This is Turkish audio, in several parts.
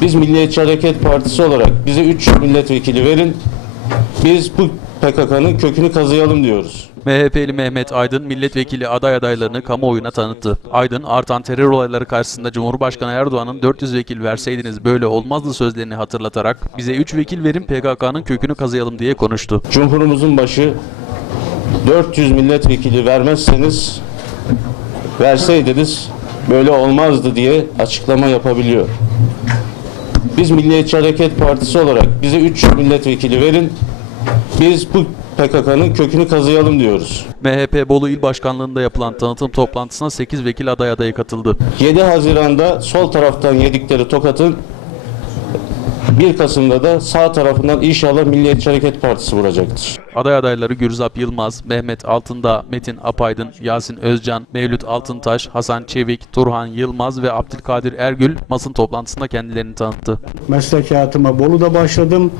Biz Milliyetçi Hareket Partisi olarak bize 3 milletvekili verin. Biz bu PKK'nın kökünü kazıyalım diyoruz. MHP'li Mehmet Aydın milletvekili aday adaylarını kamuoyuna tanıttı. Aydın artan terör olayları karşısında Cumhurbaşkanı Erdoğan'ın 400 vekil verseydiniz böyle olmazdı sözlerini hatırlatarak bize 3 vekil verin PKK'nın kökünü kazıyalım diye konuştu. Cumhurumuzun başı 400 milletvekili vermezseniz verseydiniz böyle olmazdı diye açıklama yapabiliyor. Biz Milliyetçi Hareket Partisi olarak bize 3 milletvekili verin. Biz bu PKK'nın kökünü kazıyalım diyoruz. MHP Bolu İl Başkanlığı'nda yapılan tanıtım toplantısına 8 vekil aday adayı katıldı. 7 Haziran'da sol taraftan yedikleri tokatın 1 Kasım'da da sağ tarafından inşallah Milliyetçi Hareket Partisi vuracaktır. Aday adayları Gürzap Yılmaz, Mehmet Altındağ, Metin Apaydın, Yasin Özcan, Mevlüt Altıntaş, Hasan Çevik, Turhan Yılmaz ve Abdülkadir Ergül basın toplantısında kendilerini tanıttı. Meslek hayatıma Bolu'da başladım.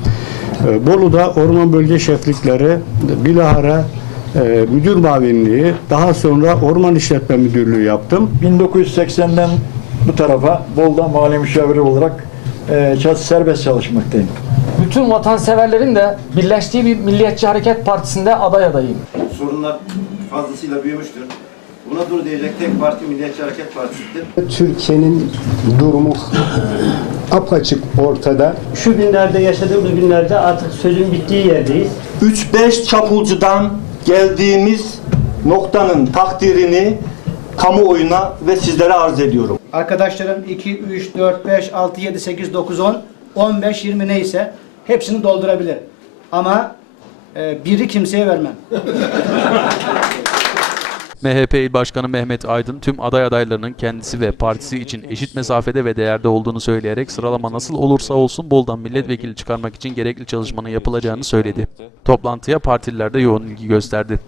Ee, Bolu'da orman bölge şeflikleri, bilahare e, müdür mavinliği, daha sonra orman işletme müdürlüğü yaptım. 1980'den bu tarafa Bolda mali müşaviri olarak e, serbest çalışmaktayım. bütün vatanseverlerin de birleştiği bir Milliyetçi Hareket Partisi'nde aday adayıyım. sorunlar fazlasıyla büyümüştür. Buna dur diyecek tek parti Milliyetçi Hareket Partisi'dir. Türkiye'nin durumu apaçık ortada. Şu günlerde yaşadığımız günlerde artık sözün bittiği yerdeyiz. 3-5 çapulcudan geldiğimiz noktanın takdirini kamuoyuna ve sizlere arz ediyorum. Arkadaşlarım 2, 3, 4, 5, 6, 7, 8, 9, 10, 15, 20 neyse hepsini doldurabilir. Ama e, biri kimseye vermem. MHP İl Başkanı Mehmet Aydın tüm aday adaylarının kendisi ve partisi için eşit mesafede ve değerde olduğunu söyleyerek sıralama nasıl olursa olsun Bol'dan milletvekili çıkarmak için gerekli çalışmanın yapılacağını söyledi. Toplantıya partililer de yoğun ilgi gösterdi.